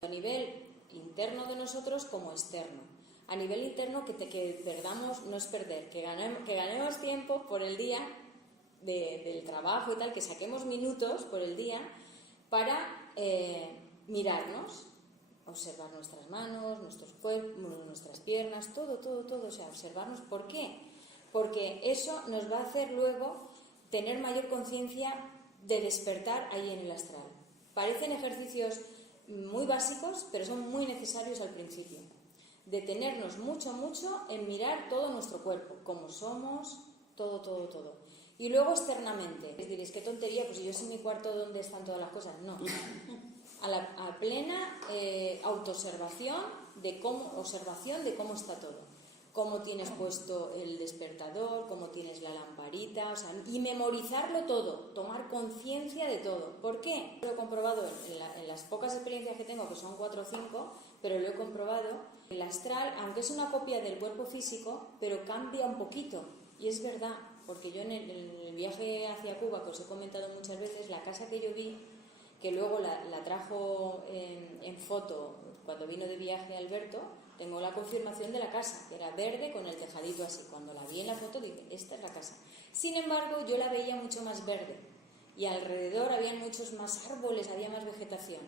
a nivel interno de nosotros como externo. A nivel interno, que perdamos, no es perder, que ganemos tiempo por el día del trabajo y tal, que saquemos minutos por el día para mirarnos, observar nuestras manos, nuestros cuerpos, nuestras piernas, todo, o sea, observarnos. ¿Por qué? Porque eso nos va a hacer luego tener mayor conciencia de despertar ahí en el astral. Parecen ejercicios muy básicos, pero son muy necesarios al principio. Detenernos mucho en mirar todo nuestro cuerpo, cómo somos, todo. Y luego externamente, diréis, qué tontería, pues si yo sé mi cuarto dónde están todas las cosas. No, a plena autoobservación de cómo está todo. Cómo tienes puesto el despertador, cómo tienes la lamparita, o sea, y memorizarlo todo, tomar conciencia de todo. ¿Por qué? Lo he comprobado en las pocas experiencias que tengo, que son 4 o 5, pero lo he comprobado. El astral, aunque es una copia del cuerpo físico, pero cambia un poquito. Y es verdad, porque yo en el viaje hacia Cuba, que os he comentado muchas veces, la casa que yo vi, que luego la trajo en foto cuando vino de viaje Alberto, tengo la confirmación de la casa, que era verde con el tejadito así. Cuando la vi en la foto dije, esta es la casa. Sin embargo, yo la veía mucho más verde y alrededor había muchos más árboles, había más vegetación.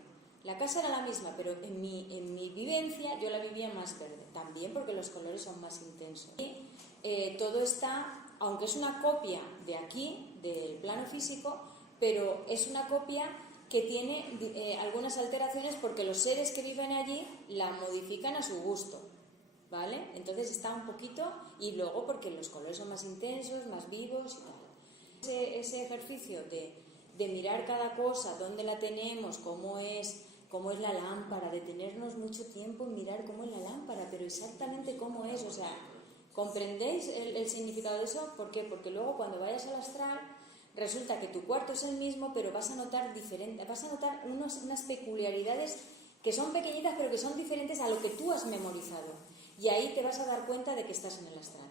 La casa era la misma, pero en mi vivencia yo la vivía más verde, también porque los colores son más intensos. Y todo está, aunque es una copia de aquí, del plano físico, pero es una copia que tiene algunas alteraciones porque los seres que viven allí la modifican a su gusto, ¿vale? Entonces está un poquito, y luego porque los colores son más intensos, más vivos y tal. Ese ejercicio de mirar cada cosa, dónde la tenemos, cómo es la lámpara, detenernos mucho tiempo en mirar cómo es la lámpara, pero exactamente cómo es, o sea, ¿comprendéis el significado de eso? ¿Por qué? Porque luego cuando vayas al astral resulta que tu cuarto es el mismo, pero vas a notar unas peculiaridades que son pequeñitas, pero que son diferentes a lo que tú has memorizado. Y ahí te vas a dar cuenta de que estás en el astral.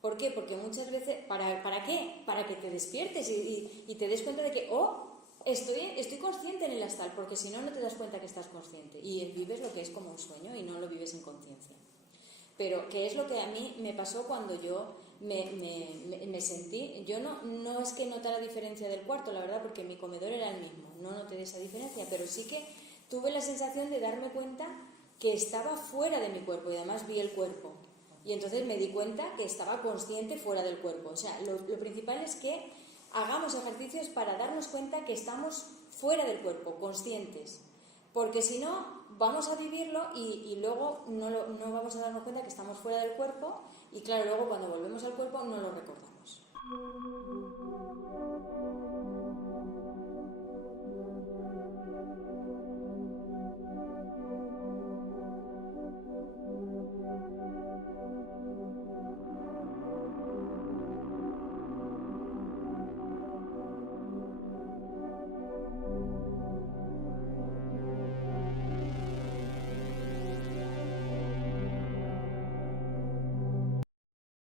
¿Por qué? Porque muchas veces, ¿para qué? Para que te despiertes y te des cuenta de que, estoy consciente en el astral, porque si no, no te das cuenta que estás consciente. Y vives lo que es como un sueño y no lo vives en conciencia. Pero, ¿qué es lo que a mí me pasó cuando yo me sentí? Yo no es que notara diferencia del cuarto, la verdad, porque mi comedor era el mismo, no noté esa diferencia, pero sí que tuve la sensación de darme cuenta que estaba fuera de mi cuerpo, y además vi el cuerpo. Y entonces me di cuenta que estaba consciente fuera del cuerpo. O sea, lo principal es que hagamos ejercicios para darnos cuenta que estamos fuera del cuerpo, conscientes. Porque si no, vamos a vivirlo y luego no vamos a darnos cuenta que estamos fuera del cuerpo, y claro, luego cuando volvemos al cuerpo no lo recordamos.